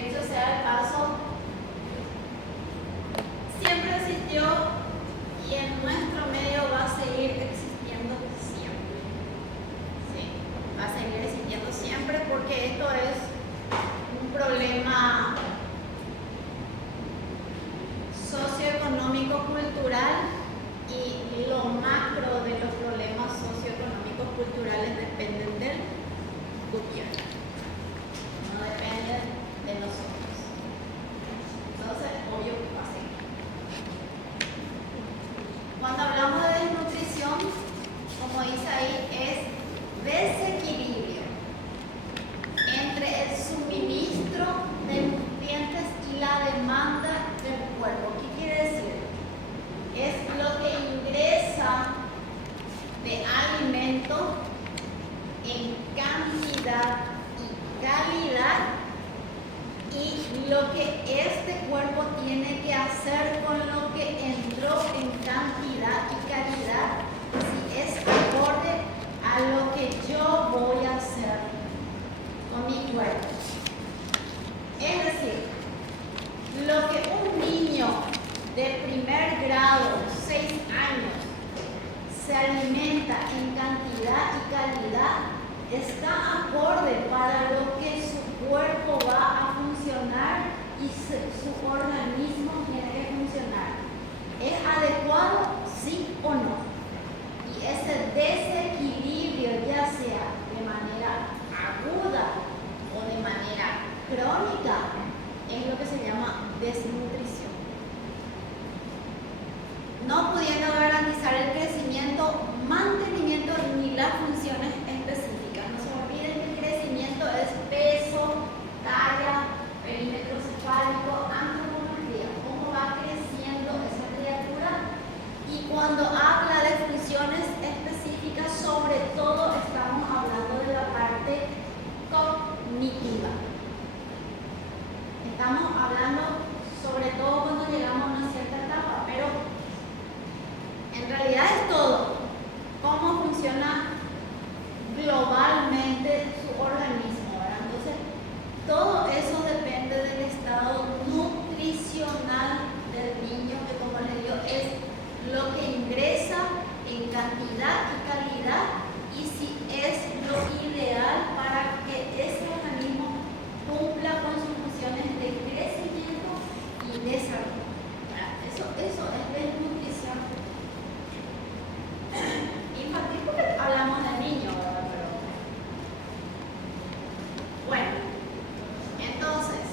dicho sea el caso, siempre existió y en nuestro medio va a seguir existiendo siempre. Sí, va a seguir existiendo siempre porque esto es un problema socioeconómico cultural y lo macro de los problemas socioeconómicos culturales dependen del gobierno, no dependen de nosotros. Entonces, obvio que va a seguir. Cuando hablamos de desnutrición, como dice ahí, es desequilibrio entre el suministro de nutrientes y la demanda del cuerpo. ¿Qué quiere decir? Es lo que ingresa de alimento en cantidad y calidad y lo que este cuerpo tiene que hacer con lo que entró en cantidad y calidad, si es acorde a lo que yo voy a hacer con mi cuerpo. Es decir, lo que un niño de primer grado, 6 años, se alimenta en cantidad y calidad, está acorde para lo que su cuerpo va a funcionar y su organismo tiene que funcionar. ¿Es adecuado? Sí o no. Y ese desequilibrio, ya sea de manera aguda o de manera crónica, es lo que se llama desnutrición. No pudiendo garantizar el crecimiento, mantenimiento ni las funciones específicas. No se olviden que el crecimiento es peso, talla, perímetro cefálico, antropometría, cómo va creciendo esa criatura. Y cuando habla de funciones específicas, sobre todo estamos hablando de la parte cognitiva. Estamos hablando sobre todo cuando llegamos a una cierta etapa, pero en realidad es todo. Cómo funciona globalmente su organismo, ¿verdad? Entonces, todo eso depende del estado nutricional del niño, que como les digo, es lo que ingresa en cantidad y calidad y si es lo ideal para que ese organismo cumpla con sus funciones de crecimiento y desarrollo. Eso es desnutrición infantil porque hablamos de niños, ¿verdad? Pero bueno, entonces,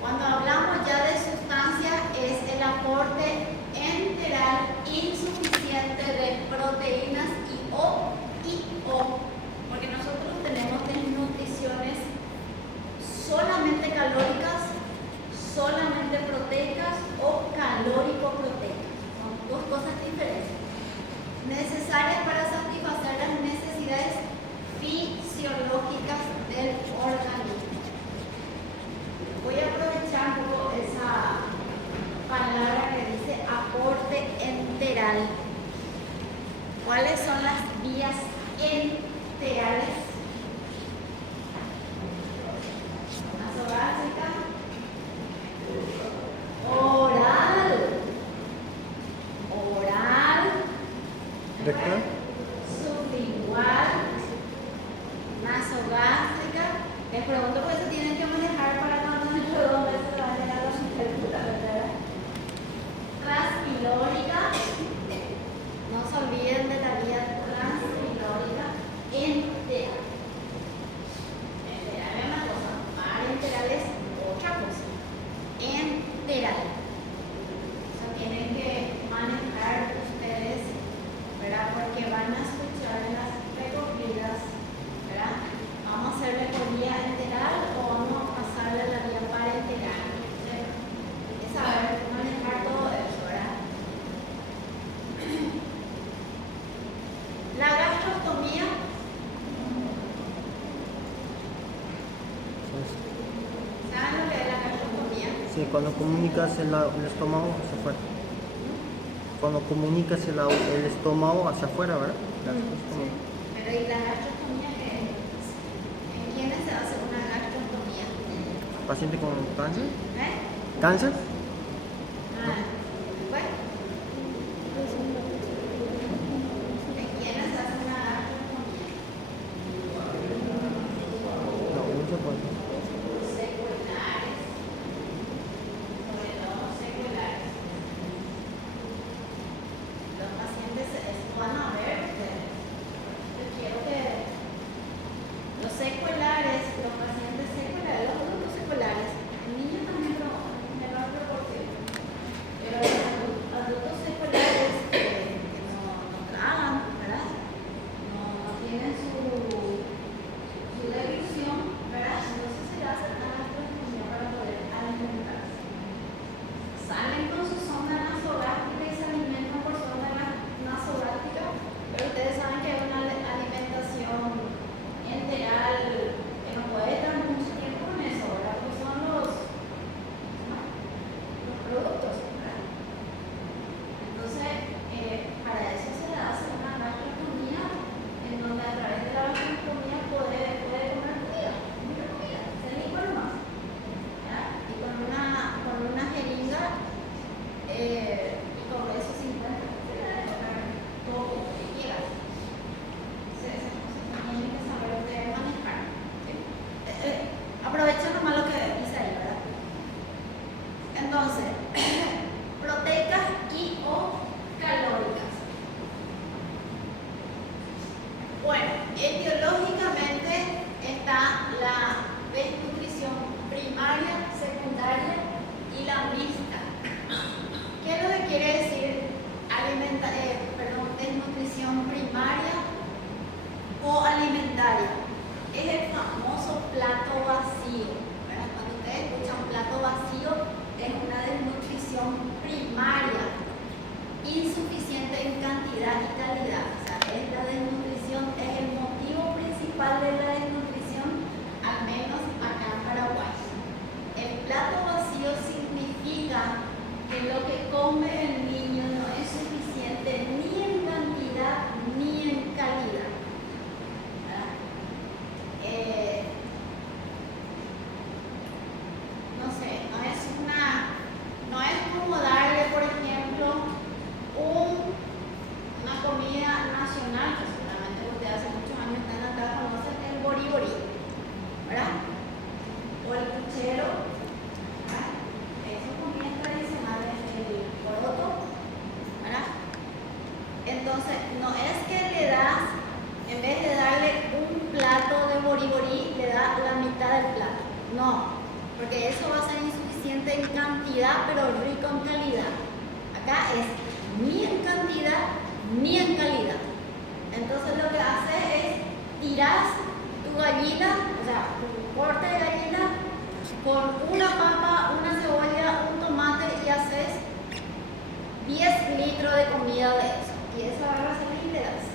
cuando hablamos ya de sustancia es el aporte enteral insuficiente de proteínas porque nosotros tenemos desnutriciones solamente calóricas, solamente proteicas o calórico-proteicas. Son dos cosas diferentes, necesarias para satisfacer las necesidades fisiológicas del organismo. Voy a aprovechar un poco esa palabra que dice aporte enteral. ¿Cuáles son las vías enterales? Nasogástrica, oral, rectal, sublingual, nasogástrica. Les pregunto porque se tienen que manejar para cuando dentro de 2 meses se va a llegar a la superputa, ¿verdad? Transpilórica, no se olviden de la vía transpilórica enteral. Enteral es una cosa, mar enteral es otra cosa. Enteral. Eso tienen que manejar ustedes, ¿verdad? Porque van a escuchar en las recogidas, ¿verdad? Vamos a hacerle por vía enteral o vamos a pasarle a la vía parenteral. Entonces, hay que saber manejar todo eso, ¿verdad? La gastrostomía, ¿saben lo que es la gastrostomía? sí, cuando comunicas el estómago hacia afuera. Cuando comunicas el estómago hacia afuera, ¿verdad? Pero ¿y la gastrostomía qué es? ¿En quiénes se hace una gastrostomía? paciente con cáncer. ¿Eh? ¿Cáncer? Después, ¿en quiénes hacen una gastronomía? No, mucho por Seculares, sobre todo seculares. Los pacientes, esto van a ver ustedes. Yo quiero que los seculares, los pacientes seculares, los adultos seculares, el niño también pero en menor proporción, pero los adultos seculares que no tragan, ¿verdad? No tienen su deglución, ¿verdad? Entonces se le hace una gastronomía para poder alimentarse. Salen con su sonda nasogástrica y se alimentan por sonda nasogástrica, pero ustedes saben que es una alimentación enteral que no puede estar mucho tiempo en eso, ¿verdad? Pues son los productos, ¿verdad? Entonces, para eso se le hace una gastronomía en donde a través de la gastronomía puede comer comida, mucha comida, se licua nomás, ¿verdad? Y con una jeringa, y con eso 50, se le debe comer todo lo que quieras. Tienen que saber ustedes manejar. ¿Sí? Aprovechen nomás lo que dice ahí, ¿verdad? Entonces, proteicas y o calóricas. Bueno, etiológicamente está la desnutrición primaria, secundaria y la mixta. ¿Qué es lo que quiere decir desnutrición primaria o alimentaria? Es el famoso plato vacío, ¿verdad? Cuando ustedes escuchan plato vacío, es una desnutrición primaria, insuficiente en cantidad y calidad. O sea, es la desnutrición, es el motivo principal de la desnutrición, al menos acá en Paraguay. El plato vacío significa que lo que come el niño no es suficiente ni en cantidad ni en calidad. No sé, no es como darle, por ejemplo, una comida nacional, que seguramente ustedes hace muchos años están acá, conocen el boriborí, ¿verdad? O el puchero, ¿verdad? Esas comidas tradicionales del poroto, ¿verdad? Entonces, no es que le das, en vez de darle un plato de boriborí, le das la mitad del plato. No, porque eso va a ser insuficiente en cantidad, pero rico en calidad. Acá es ni en cantidad ni en calidad. Entonces lo que haces es tiras tu gallina, o sea, tu corte de gallina con una papa, una cebolla, un tomate y haces 10 litros de comida de eso. Y eso agarras y le das.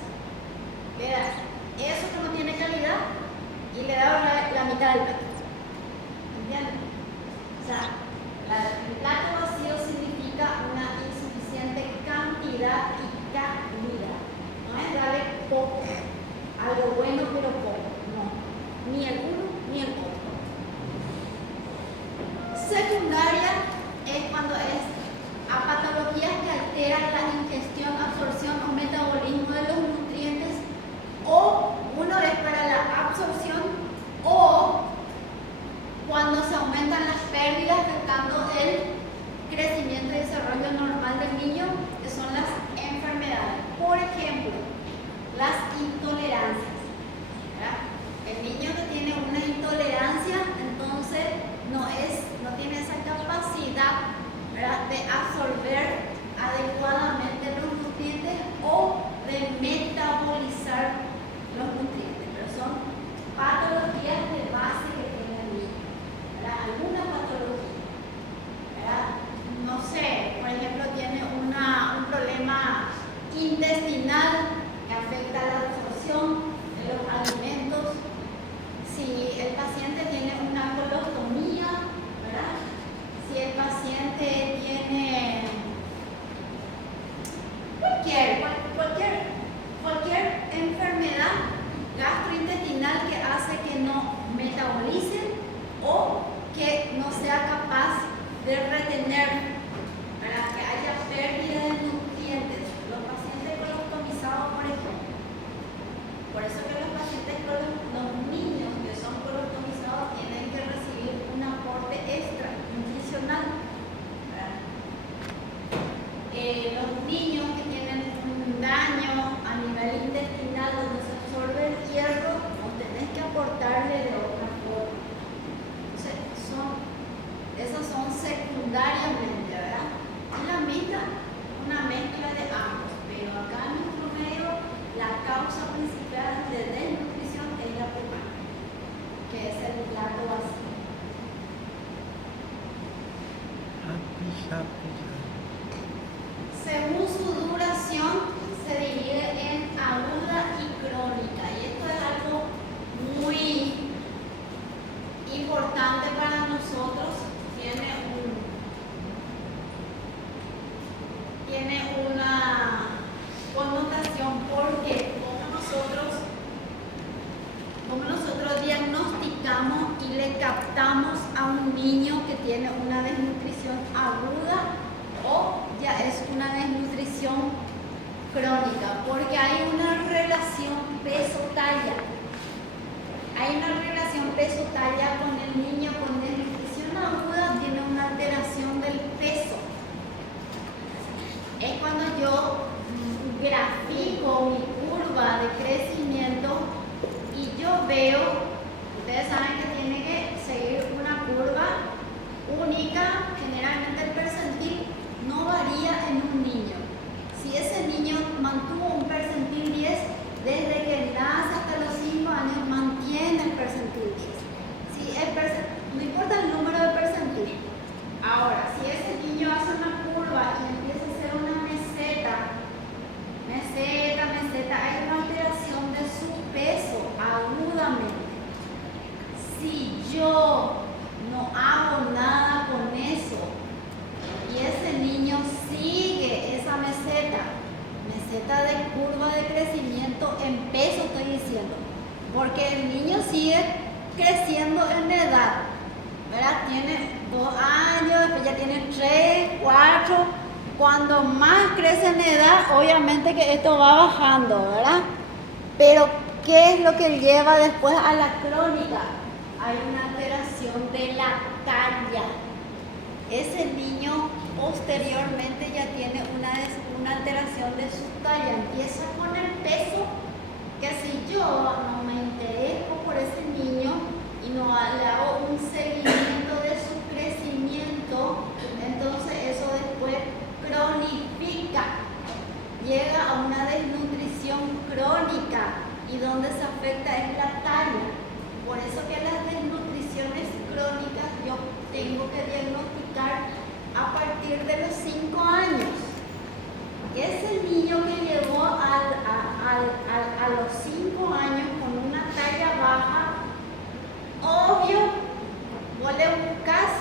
Le das eso que no tiene calidad y le das la mitad del plato. ¿Entienden? O sea, el plato vacío significa una insuficiente cantidad y calidad. No es darle poco, algo bueno pero poco. No, ni el uno ni el otro. Secundaria es cuando es a patologías que alteran la ingestión, absorción o metabolismo de los nutrientes, o uno es para la absorción o cuando se aumentan las pérdidas afectando el crecimiento y desarrollo normal del niño, que son las enfermedades. Por ejemplo, las intolerancias, ¿verdad? El niño que tiene una intolerancia, entonces no tiene esa capacidad, ¿verdad?, de absorber adecuadamente los nutrientes o de metabolizar los nutrientes, pero son patologías de base que tiene el niño, ¿verdad? Alguna patología, ¿verdad? No sé, por ejemplo, tiene un problema intestinal que afecta la absorción de los alimentos, de retener, para que haya pérdida de nutrientes. Los pacientes colostomizados, por ejemplo. Por eso que los pacientes los niños que son colostomizados tienen que recibir un aporte extra nutricional. Los niños que tienen un daño a nivel intestinal donde se absorbe el hierro, vos tenés que aportarle de otra forma. Entonces, esas son secundariamente, ¿verdad? Y la mitad, una mezcla de ambos, pero acá en nuestro medio la causa principal de desnutrición es la primaria, que es el plato vacío. Según su duración, se divide en aguda y crónica. Y esto es algo muy importante para nosotros. Tiene una connotación porque como nosotros diagnosticamos y le captamos a un niño que tiene una desnutrición aguda o ya es una desnutrición crónica, porque hay una relación peso-talla. Hay una relación peso-talla con el niño con desnutrición aguda, tiene una alteración del peso. Es cuando yo grafico mi curva de crecimiento y yo veo, ustedes saben que tiene que seguir una curva única, generalmente el percentil no varía en un niño. Si ese niño mantuvo un percentil 10, desde que nace hasta los 5 años mantiene el percentil 10. No importa el número de percentil. Ahora, si ese niño hace una curva y empieza a hacer una meseta, hay una alteración de su peso agudamente. Si yo no hago nada con eso y ese niño sigue esa meseta de curva de crecimiento en peso, estoy diciendo, porque el niño sigue creciendo en edad, ¿verdad? Tiene 2 años, después ya tiene 3, 4, cuando más crece en edad, obviamente que esto va bajando, ¿verdad? Pero ¿qué es lo que lleva después a la crónica? Hay una alteración de la talla. Ese niño posteriormente ya tiene una alteración de su talla. Empieza con el peso, que si yo no me intereso por ese niño y no le hago un seguimiento de su crecimiento, entonces eso después cronifica, llega a una desnutrición crónica y donde se afecta es la talla. Por eso que las desnutriciones crónicas yo tengo que diagnosticar a partir de los 5 años. Ese niño que llegó a los 5 años con una talla baja, obvio, vos le buscas,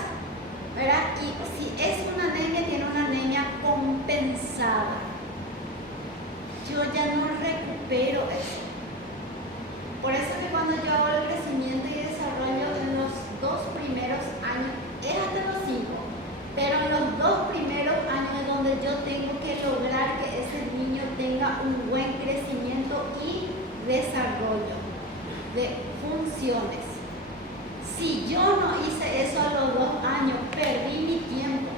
¿verdad? Y si es una anemia, tiene una anemia compensada. Yo ya no recupero eso. Por eso que cuando yo hago el crecimiento y desarrollo en los 2 primeros años, es hasta los 5, pero en los 2 primeros años es donde yo tengo que lograr que ese niño tenga un buen crecimiento y desarrollo de funciones. Si yo no hice eso a los 2 años, perdí mi tiempo.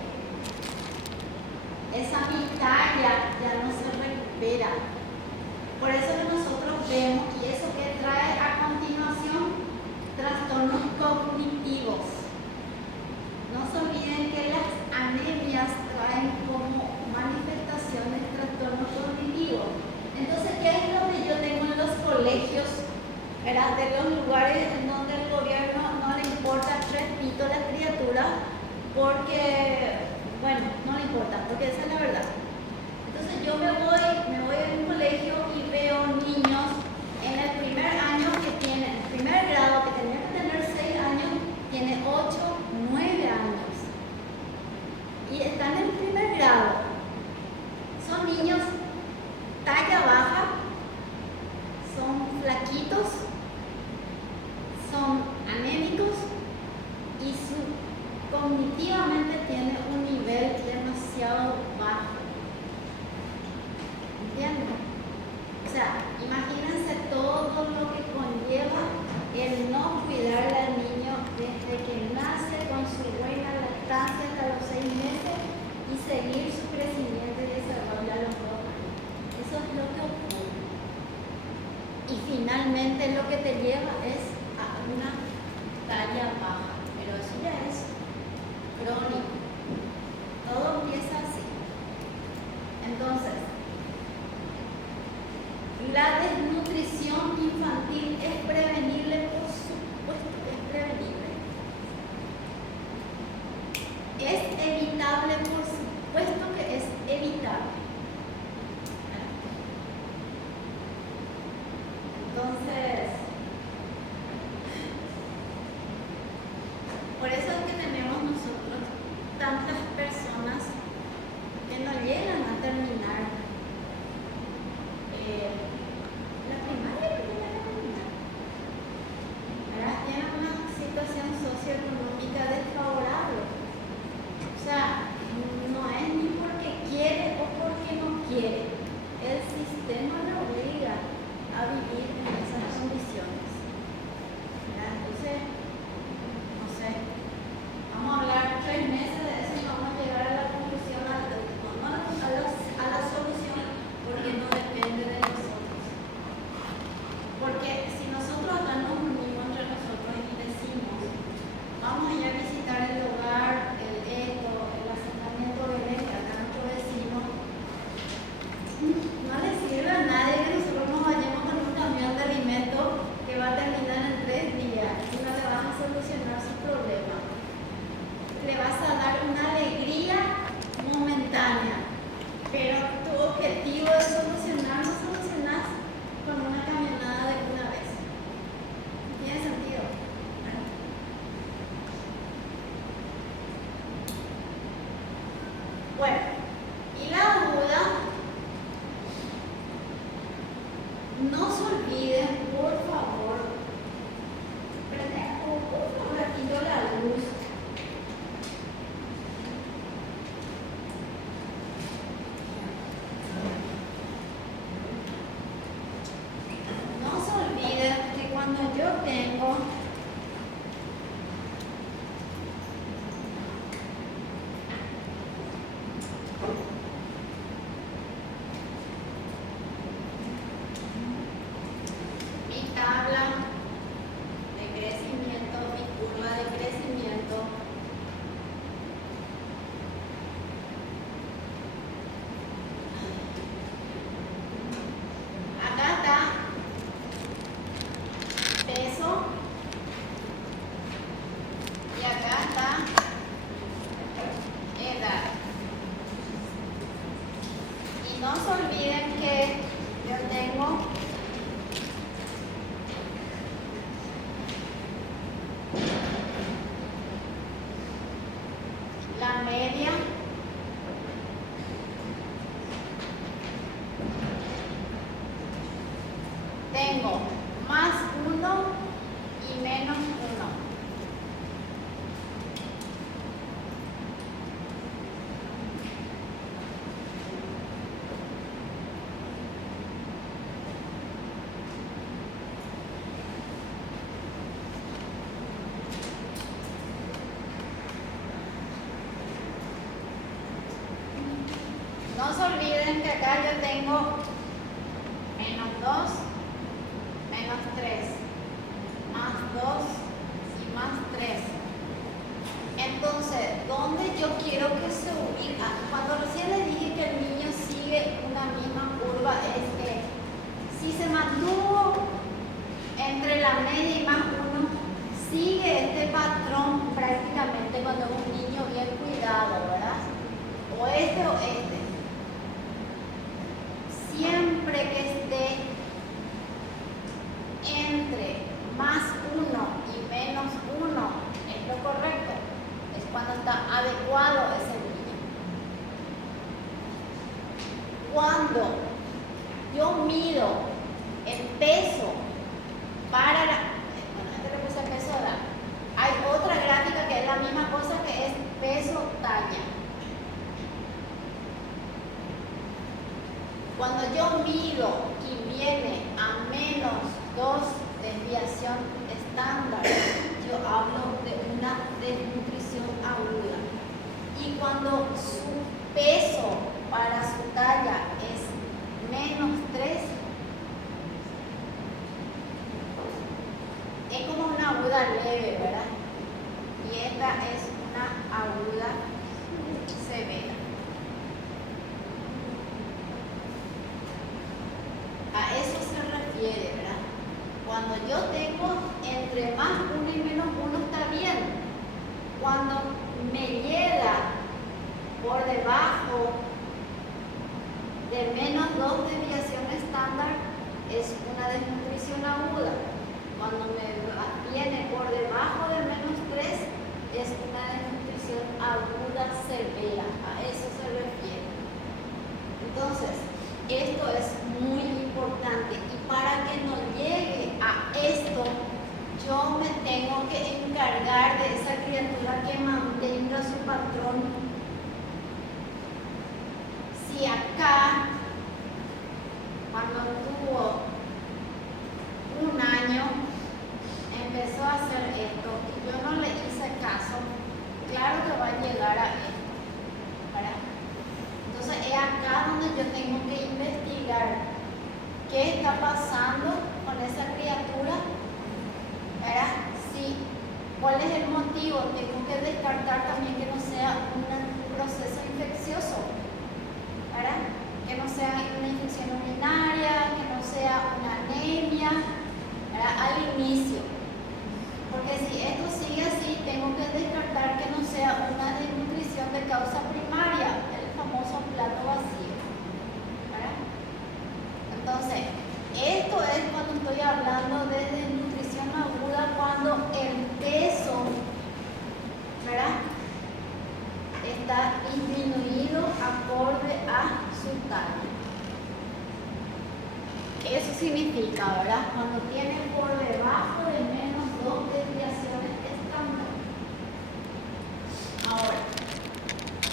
Esa mi talla ya no se recupera. Por eso que nosotros vemos, y eso que trae a continuación, trastornos cognitivos. No se olviden que las anemias traen como manifestaciones trastornos cognitivos. Entonces, ¿qué es lo que yo tengo en los colegios? ¿Verdad? De los lugares en donde el gobierno no le importa 3 pitos a la criatura, porque, bueno, no le importa, porque esa es la verdad. Entonces yo me voy a un colegio y veo niños en el primer año que tienen, el primer grado, que tenían que tener 6 años, tiene 8, 9 años. Y están en el primer grado. Son niños talla baja, son flaquitos, son anémicos y su cognitivamente tiene un nivel demasiado bajo. ¿Entienden? O sea, imagínense todo lo que conlleva el no cuidarle al niño desde que nace con su buena lactancia hasta los 6 meses y seguir su crecimiento y desarrollo a los 2 años. Eso es lo que ocurre. Y finalmente lo que te lleva es a una talla baja, pero eso ya es crónico. Todo empieza así. Entonces, la desnutrición infantil es prevenible, por supuesto, es prevenible. Es evitable, por supuesto que es evitable. Entonces, por eso es que tenemos nosotros tantas personas que no llegan a terminar la primaria, que llegan a terminar. ¿Verdad? Tienen una situación socioeconómica desfavorable. O sea, no es ni porque quiere o porque no quiere. El sistema lo obliga a vivir en esas condiciones. ¿Verdad? Entonces, no sé, vamos a hablar 3 meses de eso y vamos a llegar a la conclusión, a la solución, porque no depende de nosotros. Porque si nosotros acá nos unimos entre nosotros y decimos, vamos a ir a visitar el hogar, el asentamiento Belén, que acá nuestro vecino, no le sirve a nadie que nosotros nos vayamos con un camión de alimentos que va a terminar en 3 días y no le vas a solucionar su problema. Le vas a dar una alegría momentánea, pero tu objetivo de solucionar no solucionas con una camionada de una vez. ¿Tiene sentido? Bueno, y la duda, no se olviden, por favor, prende un ratito la luz. No se olviden que cuando yo tengo mi tabla de crecimiento, mi curva de crecimiento, acá está peso y acá está edad. Y no se olviden que yo tengo la media, tengo más 1 y menos 1. No se olviden que acá yo tengo menos 2, menos 3, más 2 y más 3. Entonces, ¿dónde yo quiero que se ubica? Cuando recién les dije que el niño sigue una misma curva, es que si se mantuvo entre la media y más 1, sigue este patrón prácticamente cuando es un niño bien cuidado, ¿verdad? O este. Siempre que esté entre más 1 y menos 1 es lo correcto, es cuando está adecuado ese niño. Cuando yo mido el peso para la... Bueno, este le puse el peso ahora. Hay otra gráfica que es la misma cosa, que es Cuando yo mido y viene a menos 2 desviación estándar, yo hablo de una desnutrición aguda. Y cuando su peso para su talla es menos 3, es como una aguda leve, ¿verdad? Y esta es una aguda severa. A eso se refiere, ¿verdad? Cuando yo tengo entre más 1 y menos 1 está bien. Cuando me llega por debajo de menos 2 desviación estándar es una desnutrición aguda. Cuando me viene por debajo de menos 3 es una desnutrición aguda severa. A eso se refiere. Entonces, esto es muy importante y para que no llegue a esto, yo me tengo que encargar de esa criatura que mantenga su patrón. Si acá, cuando tuvo 1 año, empezó a hacer esto y yo no le hice caso, claro que va a llegar a esto, ¿verdad? Entonces es acá donde yo tengo que investigar qué está pasando con esa criatura, ¿verdad? Sí, ¿cuál es el motivo? Tengo que descartar también que no sea un proceso infeccioso, ¿verdad? Que no sea una infección urinaria, que no sea una anemia, ¿verdad? Al inicio. Porque si esto sigue así, tengo que descartar que no sea una desnutrición de causa primaria, el famoso plato vacío, ¿verdad? Entonces, esto es cuando estoy hablando de desnutrición aguda, cuando el peso, ¿verdad?, está disminuido acorde a su talla. Eso significa, ¿verdad?, cuando tiene por debajo de menos 2 desviaciones estándar. Ahora,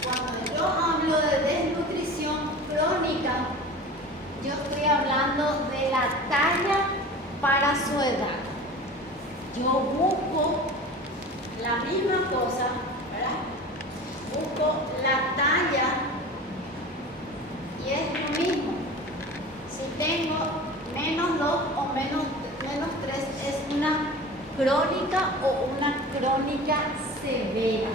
cuando yo hablo de desnutrición crónica, yo estoy hablando de la talla para su edad. Yo busco la misma cosa, ¿verdad? Busco la talla y es lo mismo. Si tengo menos 2 o menos 3 es una crónica o una crónica severa.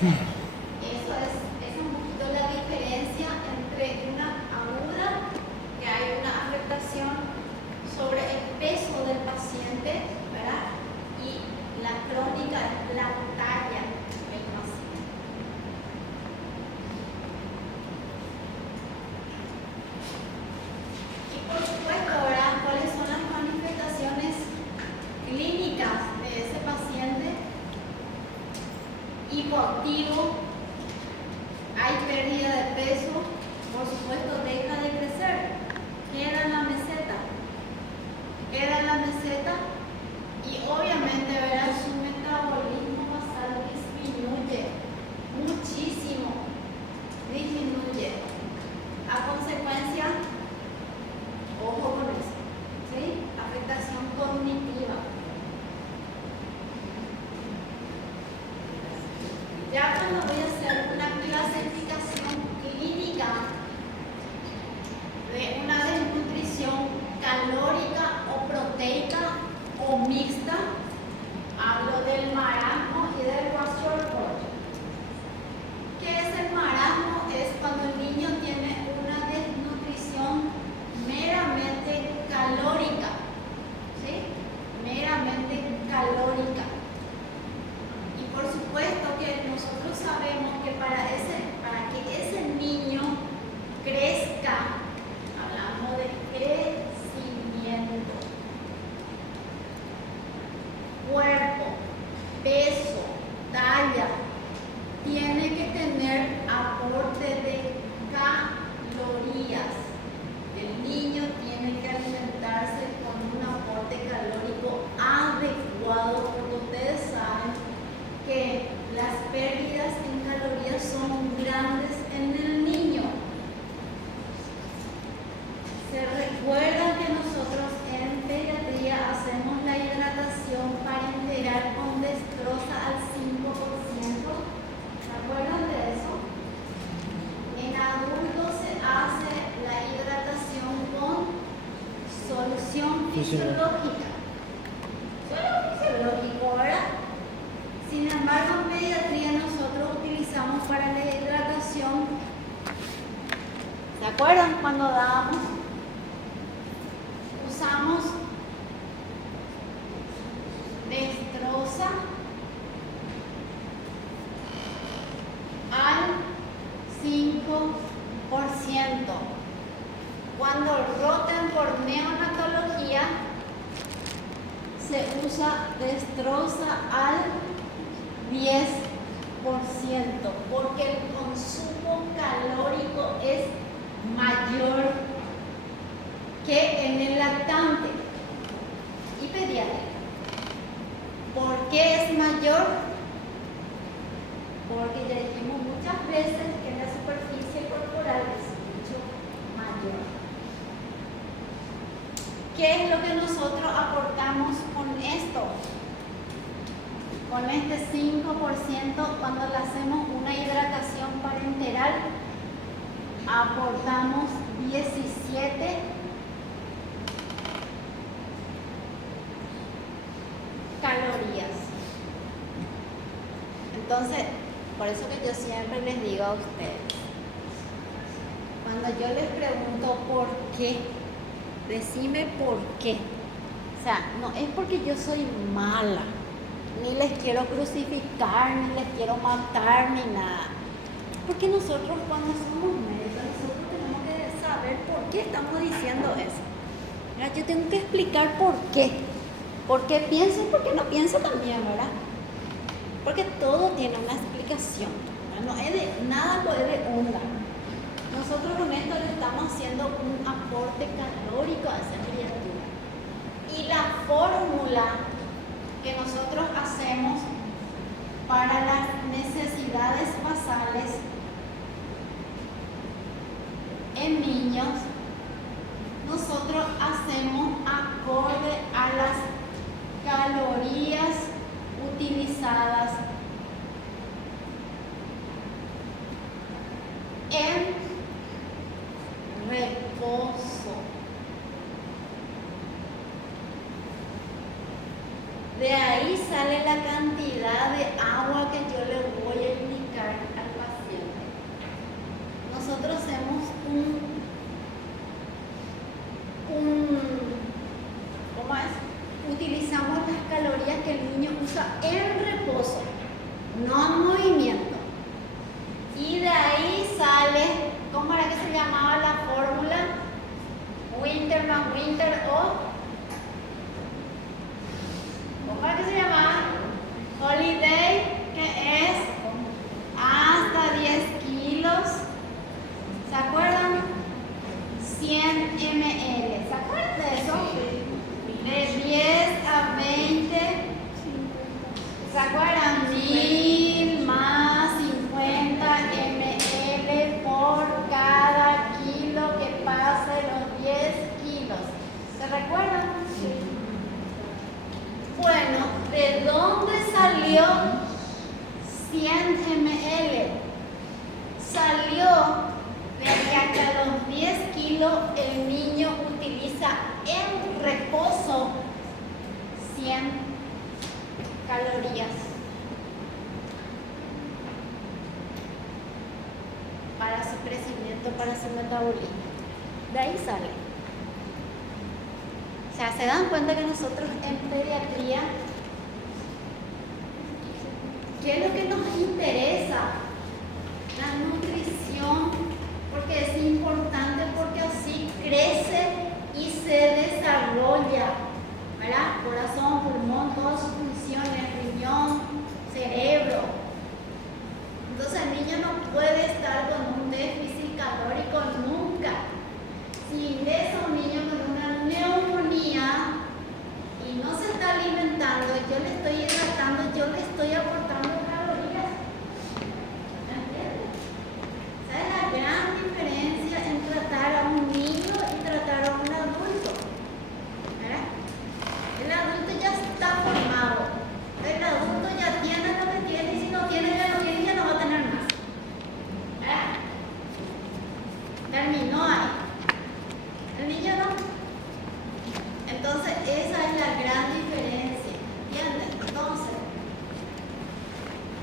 Eso es un poquito la diferencia entre una aguda, que hay una afectación sobre el peso del paciente, ¿verdad? Y la crónica es la talla del paciente. Y por supuesto, ¿verdad?, ¿cuáles son las manifestaciones clínicas de ese paciente? Hipoactivo, hay pérdida de peso, por supuesto deja de crecer, queda en la meseta. Y obviamente, ¿verdad?, su metabolismo basal disminuye muchísimo, a consecuencia, ojo con eso, ¿sí?, afectación cognitiva. Ya cuando voy a hacer una clasificación clínica de una desnutrición calórica o proteica o mixta, hablo del marasmo y del kwashiorkor. ¿Qué es el marasmo? Es cuando el niño tiene una desnutrición meramente calórica, ¿sí? Meramente calórica. Y por supuesto que nosotros sabemos que para que ese niño crezca, hablamos de crecimiento, cuerpo, peso, talla, tiene que tener aporte de calorías. El niño tiene que alimentarse con un aporte calórico adecuado, porque ustedes saben que las pérdidas en calorías son grandes en el niño. fisiológica. Solo fisiológico, ¿verdad? Sin embargo, en pediatría nosotros utilizamos para la hidratación. ¿Se acuerdan cuando dábamos? Usamos destroza al 5%. Cuando roten por neonatología, se usa destroza al 10%, porque el consumo calórico es mayor que en el lactante y pediátrico. ¿Por qué es mayor? Porque ya dijimos muchas veces que la superficie corporal es mucho mayor. ¿Qué es lo que nosotros aportamos con esto? Con este 5%, cuando le hacemos una hidratación parenteral, aportamos 17 calorías. Entonces, por eso que yo siempre les digo a ustedes, cuando yo les pregunto por qué, decime por qué. O sea, no es porque yo soy mala, ni les quiero crucificar, ni les quiero matar, ni nada. Porque nosotros cuando somos médicos, nosotros tenemos que saber por qué estamos diciendo eso. ¿Verdad? Yo tengo que explicar por qué. ¿Por qué pienso y por qué no pienso también, verdad? Porque todo tiene una explicación. ¿Verdad? No es de nada, no es de onda. Nosotros con esto le estamos haciendo un aporte calórico a esa criatura. Y la fórmula que nosotros hacemos para las necesidades basales en niños, nosotros hacemos acorde a las calorías utilizadas en reposo. De ahí sale la cantidad de agua que yo le voy a indicar al paciente. Nosotros hacemos ¿cómo es? Utilizamos las calorías que el niño usa en reposo, no en movimiento. Y de ahí sale, ¿cómo era que se llamaba la fórmula? Winter más Winter o ¿cómo era que se llamaba? Holiday, que es hasta 10 kilos. ¿Se acuerdan? 100 ml. ¿Se acuerdan de eso? De 10 a 20. ¿Se acuerdan? 1000 más 50 ml por cada kilo que pase los 10 kilos. ¿Se recuerdan? Bueno, ¿de dónde salió 100 ml? Salió de que hasta los 10 kilos el niño utiliza en reposo 100 calorías. Para su crecimiento, para su metabolismo. De ahí sale. O sea, se dan cuenta que nosotros en pediatría, ¿qué es lo que nos interesa? La nutrición, porque es importante, porque así crece y se desarrolla, ¿verdad? Corazón, pulmón, todas sus funciones, riñón, cerebro. Entonces el niño no puede estar con un déficit calórico nunca. Si ingresa un niño con una neumonía y no se está alimentando, yo le estoy hidratando, yo le estoy aportando calorías. ¿Entiendes? Esa es la gran diferencia en tratar a un niño y tratar a un adulto. ¿Verdad? El adulto ya está formado, el adulto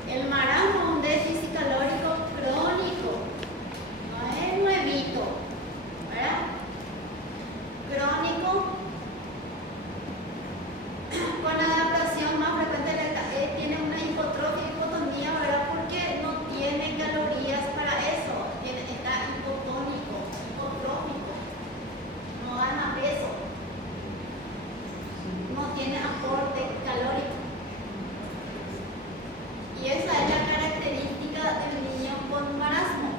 El marasmo es un déficit calórico crónico, no es nuevito, ¿verdad? Crónico, con adaptación más frecuente tiene una hipotrofia, hipotonía, ¿verdad? Porque no tiene calorías para eso, está hipotónico, hipotrófico, no gana peso, no tiene aporte calórico. Y esa es la característica del niño con marasmo,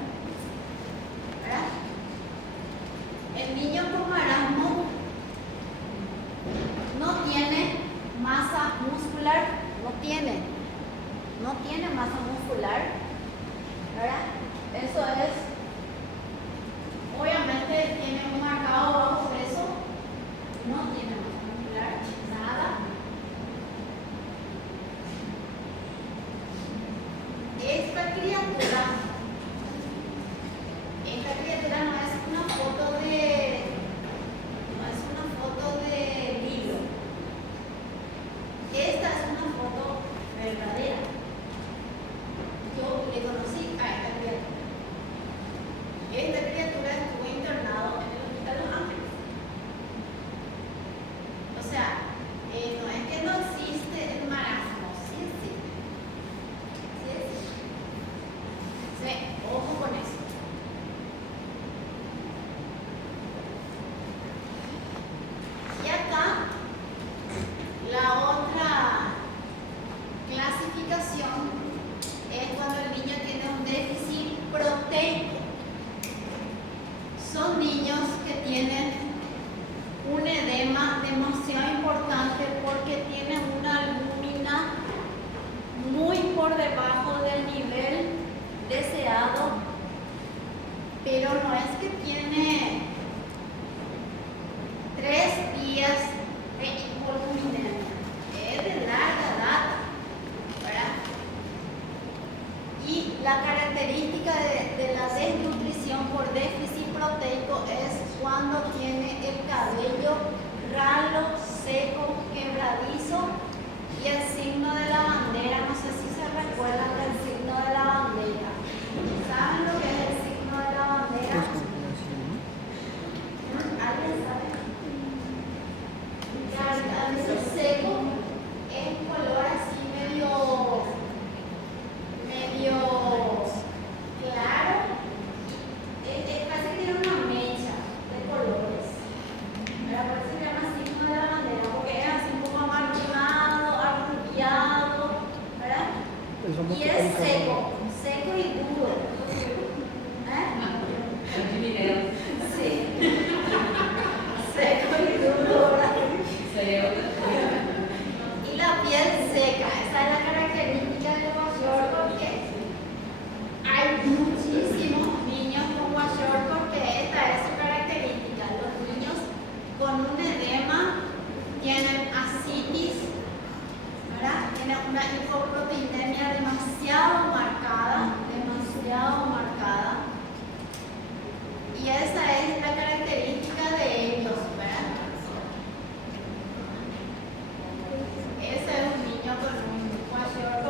¿verdad? El niño con marasmo no tiene masa muscular, no tiene masa muscular, ¿verdad? Eso es, obviamente tiene un marcado bajo peso, no tiene masa muscular, nada. Esta criatura no es una foto de libro. Esta es una foto verdadera. Yo le conocí a esta criatura. Esta criatura estuvo internado en el Hospital Los Ángeles. O sea, no es que no existe el marasmo, sí existe. Sí, ojo con eso. Y acá, la otra clasificación es cuando el niño tiene un déficit proteico. Son niños que tienen un edema demasiado importante porque tienen una albúmina muy por debajo del nivel deseado, pero no es que tiene 3 días de hipoalbuminemia, es de larga data, ¿verdad? Y la característica de la desnutrición por déficit proteico es cuando tiene el cabello ralo, seco, quebradizo y el signo de la bandera. No sé si se recuerdan del signo de la bandera. ¿Saben lo que es el signo de la bandera? ¿Alguien sabe? A veces seco es un color así medio claro. Parece que tiene una mecha de colores. Pero por eso se llama signo de la bandera, porque es así un poco amarronado, arrullado, ¿verdad? Y es seco y duro. Sí. Seco y duro, ¿verdad? Y la piel seca, esa es la característica del kwashiorkor, porque hay muchísimos niños con kwashiorkor que esta es su característica. Los niños con un edema tienen ascitis, ¿verdad? Tienen una hipoproteinemia demasiado marcada. Y esa es la característica de ellos, ¿verdad? Ese es un niño con un kwashiorkor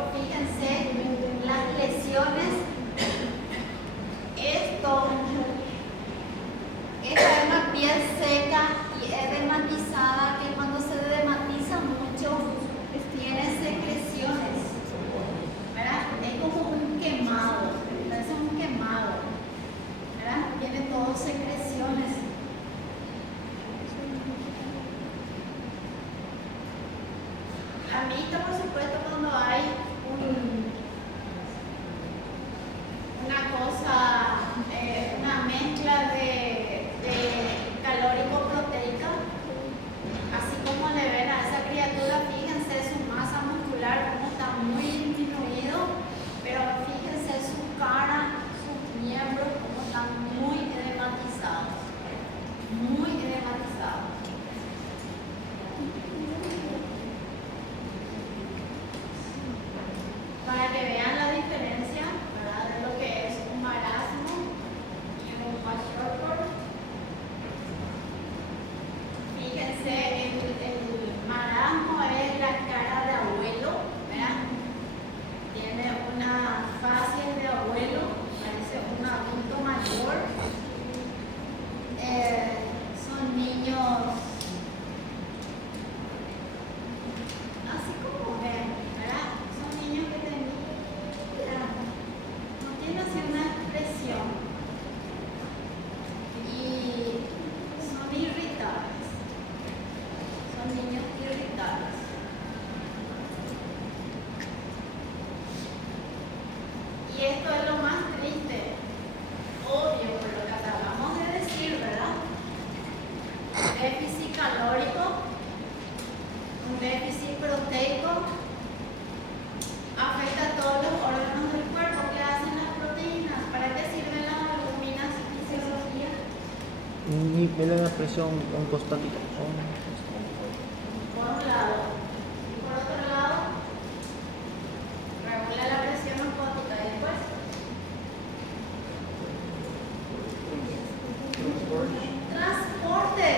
Y esto es lo más triste, obvio, por lo que acabamos de decir, ¿verdad? Déficit calórico, un déficit proteico, afecta a todos los órganos del cuerpo. ¿Qué hacen las proteínas? ¿Para qué sirven las albuminas en fisiología? Nivelan la presión constante. Por un lado. Y por otro lado, regula la presión osmótica. Y después, transporte.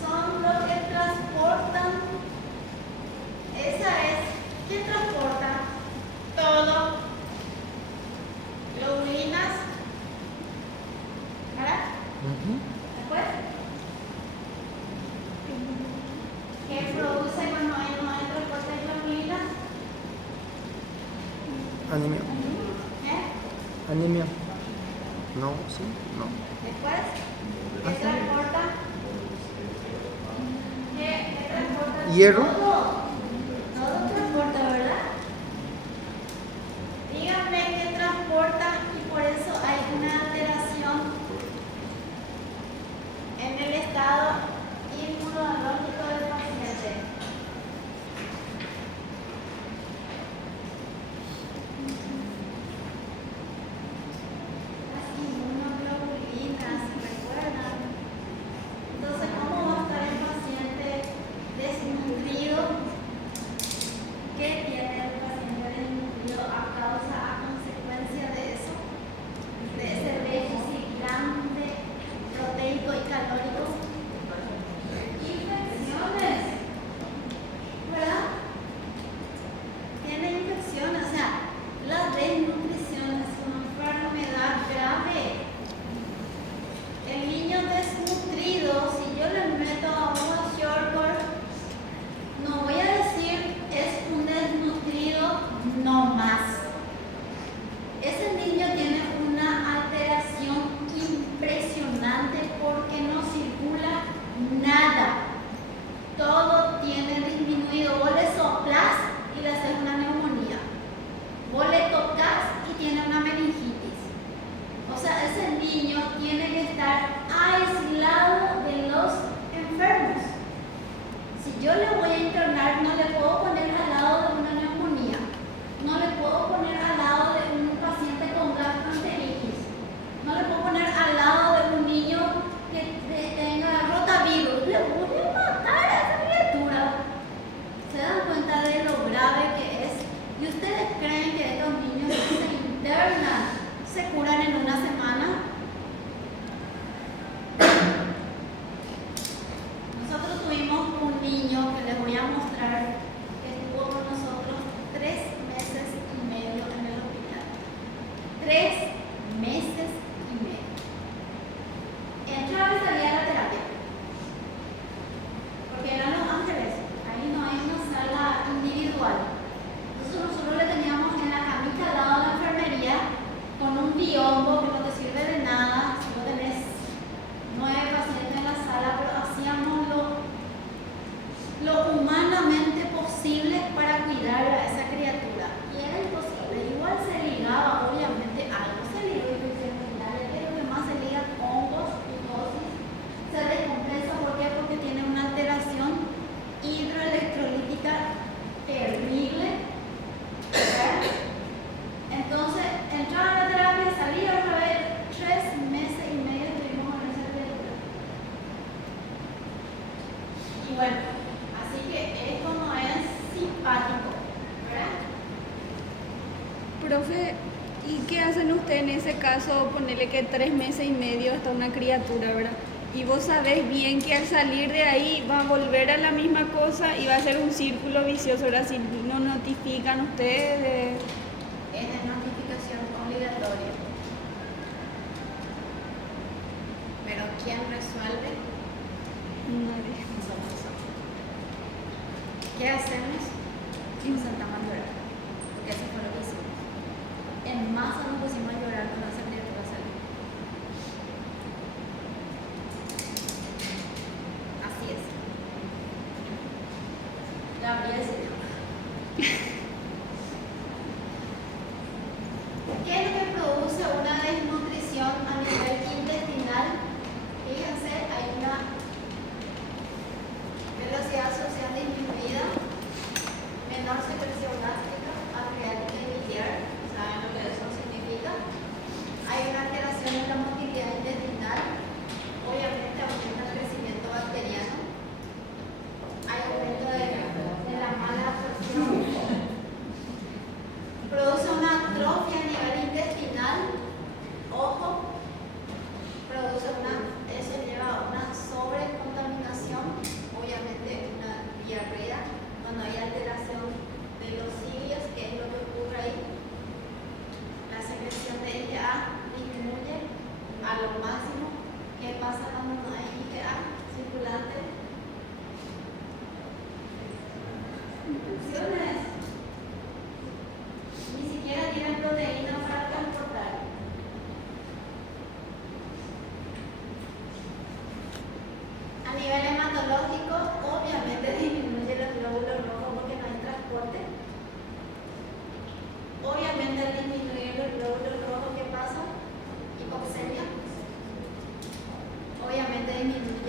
Son los que transportan. Esa es. ¿Quién transporta? Todo. Globulinas. ¿Verdad? Después, ¿qué produce cuando no hay transporte de globulinas? Anemia. ¿Eh? Anemia. No, sí, no. Después, ¿qué transporta? ¿Qué transporta? Hierro. Todo transporta, ¿verdad? Díganme qué transporta y por eso hay una alteración en el estado inmunológico del paciente. Las inmunoglobulinas, ¿se recuerdan? Entonces, ¿cómo va a estar el paciente desnutrido? ¿Qué tiene el paciente desnutrido a consecuencia de eso? De ese déficit grande, proteico y calórico. Infecciones, ¿verdad? Tiene infecciones, o sea, la desnutrición es una enfermedad grave. El niño desnutrido, si yo le meto a un shortcore, no voy a decir es un desnutrido, no más. Ese niño tiene una alteración impresionante porque no circula nada. Todo tiene disminuido. Vos le soplás y le haces una neumonía. Vos le tocas y tiene una meningitis. O sea, ese niño tiene que estar aislado de los enfermos. Si yo le voy a internar, no le puedo poner al lado de una neumonía. No le puedo poner al lado de un paciente con gastroenteritis. No le puedo poner al lado de un niño que tenga rotavirus. Le voy a matar a esa criatura. ¿Se dan cuenta de lo grave que es? ¿Y ustedes creen que estos niños que se internan se curan en una semana? Nosotros tuvimos un niño que les voy a mostrar que estuvo con nosotros 3 meses y medio en el hospital. 3 meses y medio. Entraba y salía de la terapia. Porque eran Los Ángeles. Ahí no hay una sala individual. Entonces nosotros le teníamos en la camita al lado de la enfermería con un biombo que no te sirve de nada si no tenés 9 pacientes en la sala, pero hacíamos lo humanamente posible para cuidar a esa criatura. Y era imposible. Igual se ligaba, obviamente, algo. Se ligó infección urinaria, que es lo que más se liga: hongos, psicosis. Se descompensa, ¿por qué? Porque tiene una alteración hidroelectrolítica terrible. ¿Verdad? Entonces, entraba a la terapia y salía otra vez. 3 meses y medio estuvimos con esa criatura. Y bueno, así que esto no es simpático, ¿verdad? Profe, ¿y qué hacen ustedes en ese caso? Ponerle que 3 meses y medio hasta una criatura, ¿verdad? Y vos sabés bien que al salir de ahí va a volver a la misma cosa y va a ser un círculo vicioso, ¿verdad? Si no notifican ustedes. Es de notificación obligatoria. Pero ¿quién resuelve? Nadie. Somos nosotros. ¿Qué hacemos? Nos sentamos a llorar. Porque eso fue lo que hicimos. En masa nos pusimos a llorar cuando esa criatura salió. Así es. Gabriel se llama.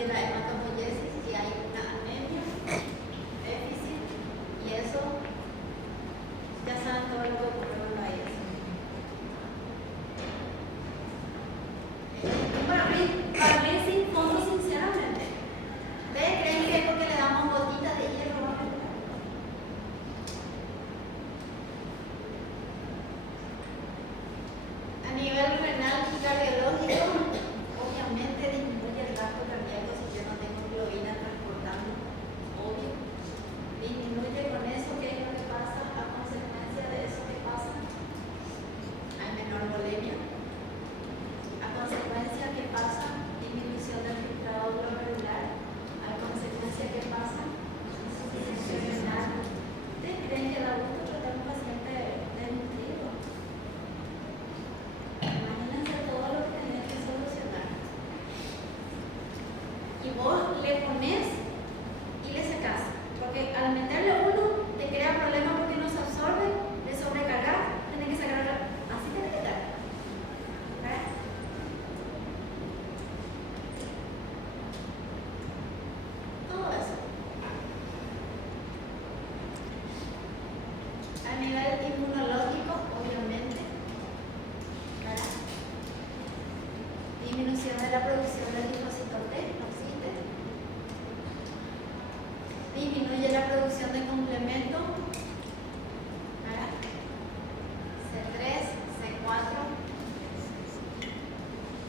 disminuye la hematopoiesis si hay una anemia, déficit, y eso ya saben todo lo que ocurre con la IS. Para mí sin fondo, sinceramente. ¿Ustedes creen que es porque le damos gotitas de hierro? A nivel renal y cardiológico, obviamente disminuye el gasto cardíaco si yo no tengo globina transportando, obvio. Disminuye con eso, ¿qué es lo que pasa? A consecuencia de eso, ¿qué pasa? Hay menor bulimia. A consecuencia, ¿qué pasa? Disminución del filtrado glomerular. A consecuencia, ¿qué pasa? Insuficiencia renal. ¿Ustedes creen que da gusto tratar a un paciente desnutrido? Imagínense todo lo que tenés que solucionar. Y vos le pones y le sacás. Porque al meterle uno te crea problemas porque no se absorbe, de sobrecargar, tenés que sacar así tenés que estar. ¿Verdad? Todo eso. A nivel inmunológico, obviamente. ¿Verdad? Disminución de la producción del linfocito T, no existe. Disminuye la producción de complemento. ¿Verdad? C3, C4.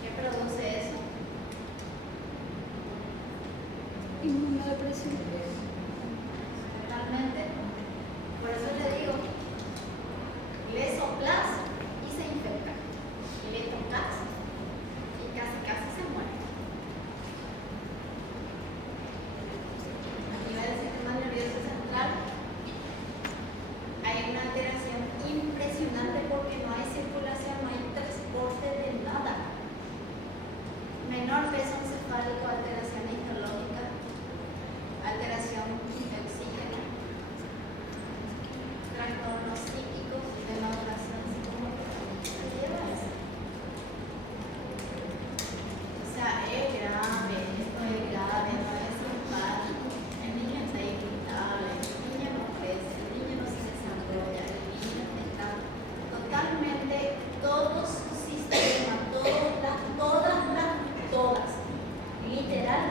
¿Qué produce eso? Inmunodepresión. Totalmente. Por eso le digo, le soplas y se infecta. Y le tocas y casi se muere. A nivel del sistema nervioso central hay una alteración impresionante porque no hay circulación, no hay transporte de nada. Menor peso encefálico, alteración histológica, alteración de oxígeno, trastornos psíquicos de maduración psicomorfológica. ¿Se lleva eso? O sea, es grave, esto es grave, no es simpático. El niño está irritable, el niño no crece, el niño no se desarrolla, el niño está totalmente, todo su sistema, todas, literal,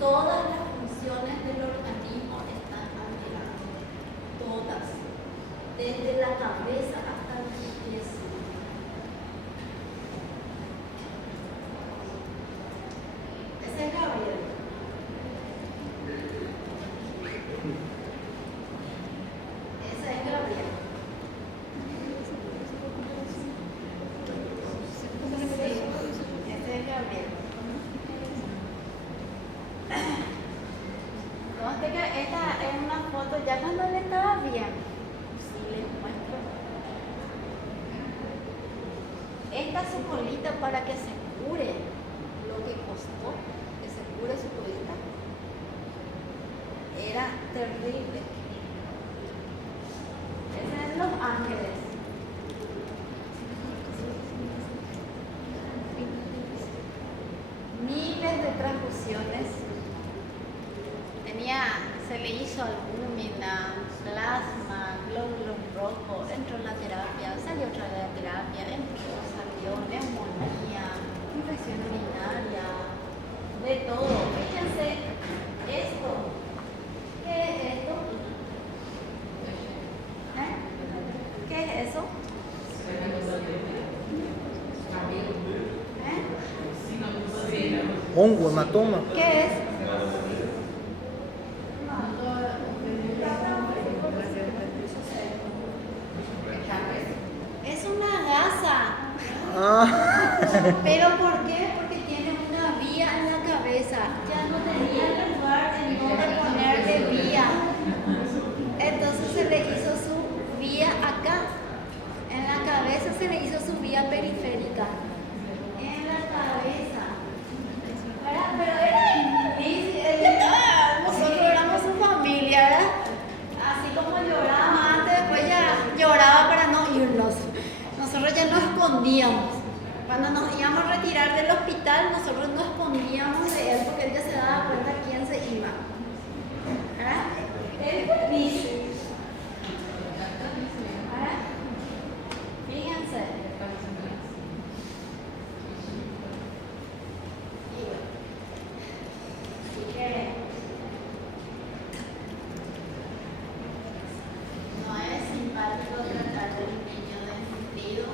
todas las funciones del organismo están alteradas. Todas. Desde la cabeza hasta los pies. Ese es Gabriel. Ese es Gabriel. Sí, ese es Gabriel. Conste que esta es una foto ya cuando él estaba bien. Sí, les muestro. Esta es su colita para que se cure lo que costó que se cure su colita. Era terrible. Ese es Los Ángeles. Miles de transfusiones. Se le hizo albúmina, plasma, glóbulos rojos, entró en la terapia, salió otra vez de la terapia, entró, salió, neumonía, infección urinaria, de todo. Fíjense, esto, ¿qué es esto? ¿Qué es eso? Hongo, hematoma. ¿Qué es? Es una gasa. ¿Pero por qué? Porque tiene una vía en la cabeza. Ya no tenía lugar en donde ponerle vía. Entonces se le hizo su vía acá. En la cabeza se le hizo su vía periférica. En la cabeza. ¿Verdad? Pero era nosotros éramos su familia, ¿verdad? Así como lloraba antes, después ya lloraba para no irnos. Nosotros ya nos escondíamos. Cuando nos íbamos a retirar del hospital, nosotros nos escondíamos de él porque él ya se daba cuenta quién se iba. ¿Ah? Él dice. ¿Ah? Fíjense. Así que no es simpático tratar de un niño desnutrido.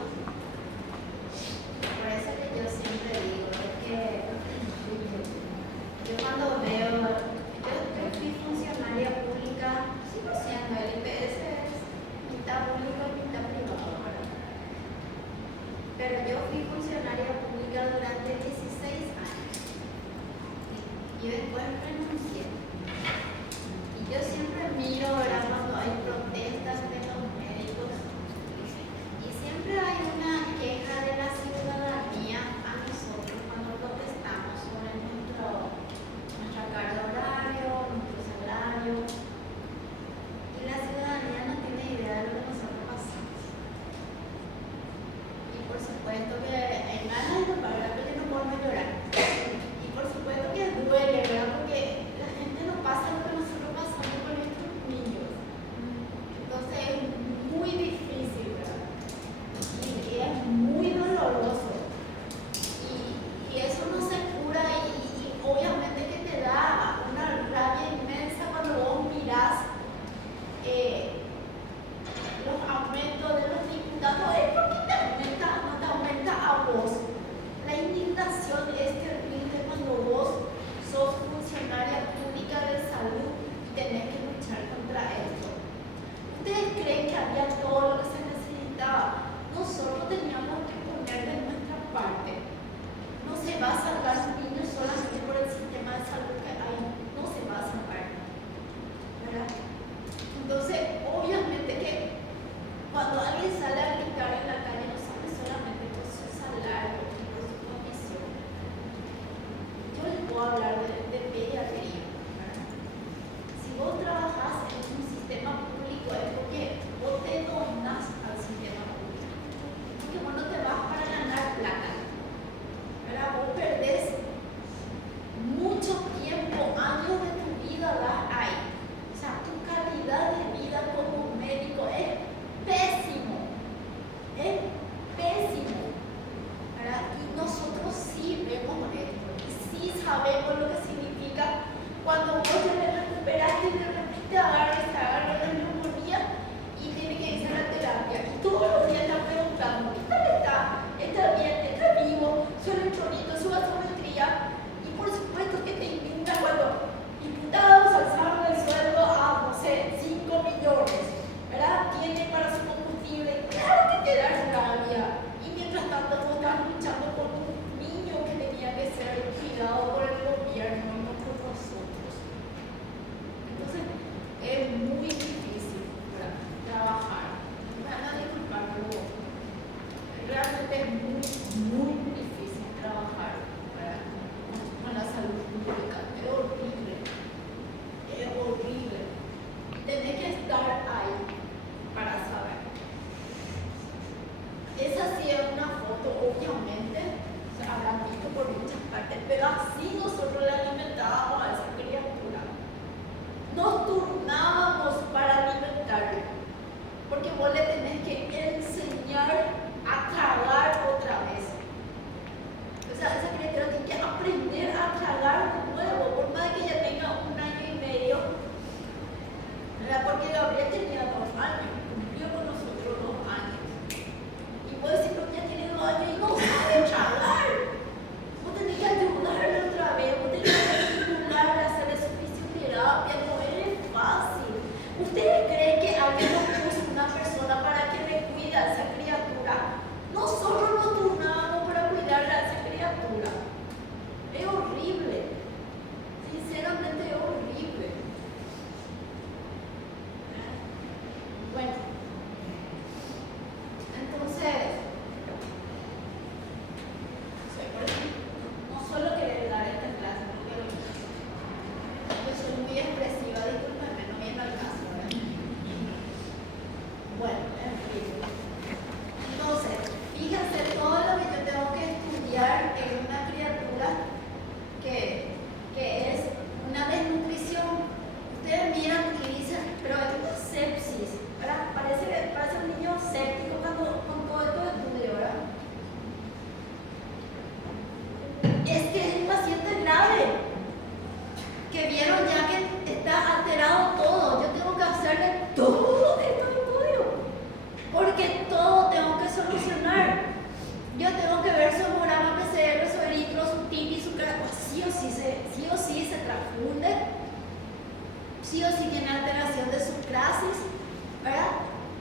Por eso que yo siempre digo, es que yo cuando veo, yo fui funcionaria pública, sigo siendo, el IPS es mitad público y mitad privado, ¿verdad? Pero yo fui funcionaria pública durante 16 años y después renuncié. Y yo siempre miro, ¿verdad?, cuando hay protestas de los médicos y siempre hay una queja de la ciudadanía a nosotros cuando protestamos sobre nuestra carga horaria, nuestro salario. Y la ciudadanía no tiene idea de lo que nosotros pasamos. Y por supuesto que hay ganas de pagar, pero yo no puedo llorar. Y por supuesto que duele, ¿verdad? Porque la gente no pasa lo que nosotros pasamos con nuestros niños. Entonces es muy difícil, ¿verdad? Y es muy doloroso. Y eso no se cura y obviamente que te da una rabia inmensa cuando vos mirás los aumentos de los diputados. Es porque no te aumenta a vos. La indignación es terrible cuando vos sos funcionaria pública de salud y tenés que luchar contra esto. ¿Ustedes creen que había todo lo que se necesitaba? Nosotros teníamos que poner de nuestra parte. No se va a salvar un niño solamente por el sistema de salud que hay. No se va a salvar. ¿Verdad? Entonces, obviamente que cuando alguien sale a gritar en la calle, no sale solamente por su salario y por su condición. Yo les puedo hablar de pediatría. ¿Verdad? Si vos trabajás en un sistema público es porque vos te donás al sistema público. Porque vos no te vas para ganar plata. ¿Verdad? Vos perdés mucho tiempo, años de tu vida das ahí. O sea, tu calidad de vida como médico es pésimo. Es pésimo. ¿Verdad? Y nosotros sí vemos esto. Y sí sabemos lo que significa cuando vos te recuperaste y de repente te agarra la neumonía y tiene que irse a la terapia. Y todos los días están preguntando, ¿qué tal está? ¿Está bien? ¿Está vivo? ¿Su electrolito? ¿Su gasometría? Y por supuesto que te indigna cuando diputados alzaron el sueldo a, no sé, 5 millones, ¿verdad? Tiene para su combustible. Claro que te da rabia. Y mientras tanto vos estás luchando por un niño que tenía que ser cuidado por el gobierno y no por nosotros. Entonces, es muy difícil, ¿verdad?, trabajar. Me van a disculpar, pero realmente es muy difícil trabajar, ¿verdad?, con la salud pública. Es horrible. Es horrible. Tenés que estar ahí para saber. Esa sí es una foto, obviamente, se habrán visto por muchas partes, pero así nosotros le alimentábamos a esa criatura. Nos turnábamos para alimentarle, porque vos le tenés que enseñar a tragar otra vez. O sea, esa criatura tiene que aprender a tragar de nuevo, por más que ya tenga 1 año y medio, ¿verdad? Porque Gabriel tenía 2 años, cumplió con nosotros 2 años. Y vos decís, porque ya tiene 2 años y no sabe tragar. Vos tenés que ayudarle otra sí o sí tiene alteración de su crisis, ¿verdad?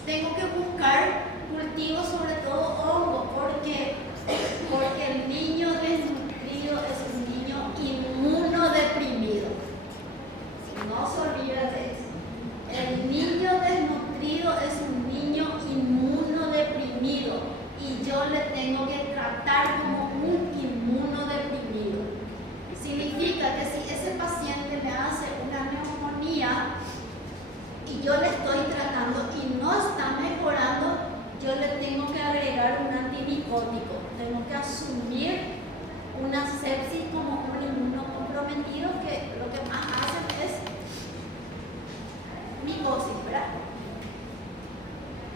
Tengo que buscar cultivos, sobre todo hongo, porque el niño desnutrido es un niño inmunodeprimido. No se olviden de eso. El niño desnutrido es un niño inmunodeprimido y yo le tengo que tratar como un inmunodeprimido. Significa que si ese paciente me hace una neumonía y yo le estoy tratando y no está mejorando, yo le tengo que agregar un antimicótico. Tengo que asumir una sepsis como un inmunocomprometido, que lo que más hacen es micosis, ¿verdad?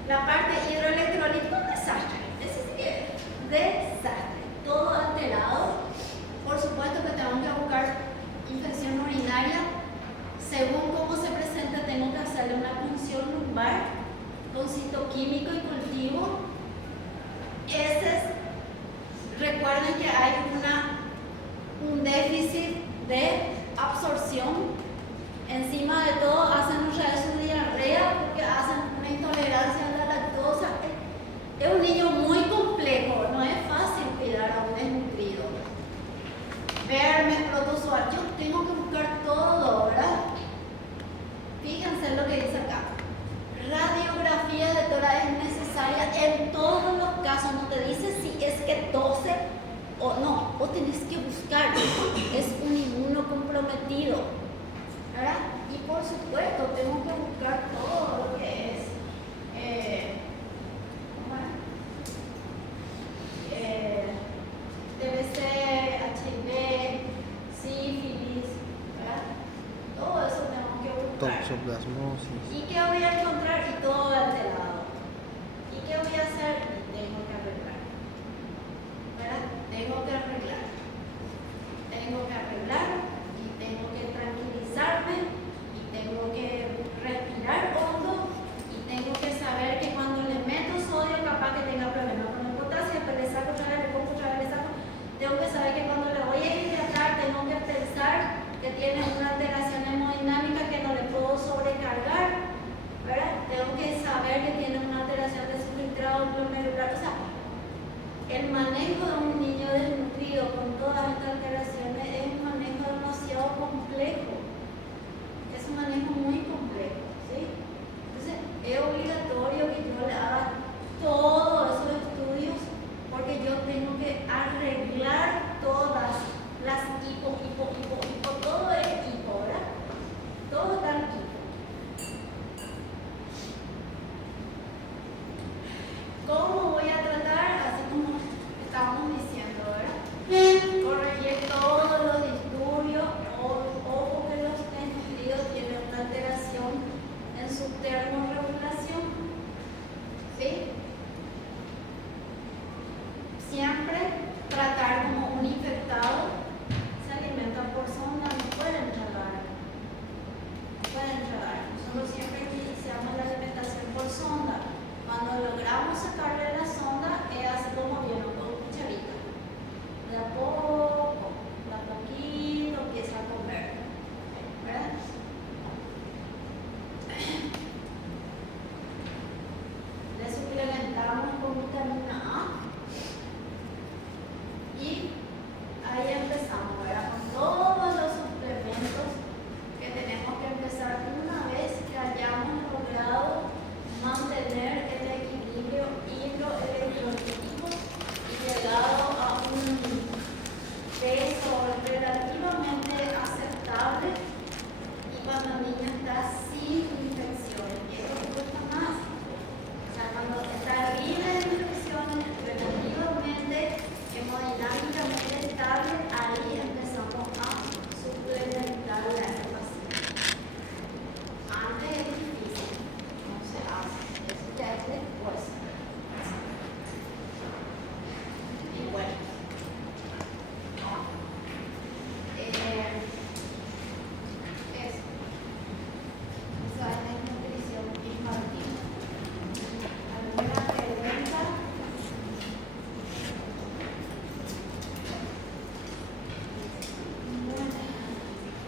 La parte hidroelectrolítica, un desastre. Ese sí que es desastre. Todo alterado. Por supuesto que tengo que buscar infección urinaria. Según cómo se presenta, tengo que hacerle una punción lumbar con citoquímico y cultivo. Recuerden que hay un déficit de absorción. Encima de todo, hacen otra vez su diarrea porque hacen una intolerancia a la lactosa. Es un niño muy complejo, no es fácil cuidar a un desnutrido. Verme, protozoar, yo tengo que buscar todo, ¿verdad? Fíjense lo que dice acá. Radiografía de tórax es necesaria en todos los casos. No te dice si es que tose o no. Vos tenés que buscar. Es un inmunocomprometido, ¿verdad? Y por supuesto tengo que buscar todo lo que es TBC, HIV, sífilis, ¿verdad? Todo eso tenemos que buscar. Toxoplasmosis. ¿Y qué voy a encontrar? Y todo alterado.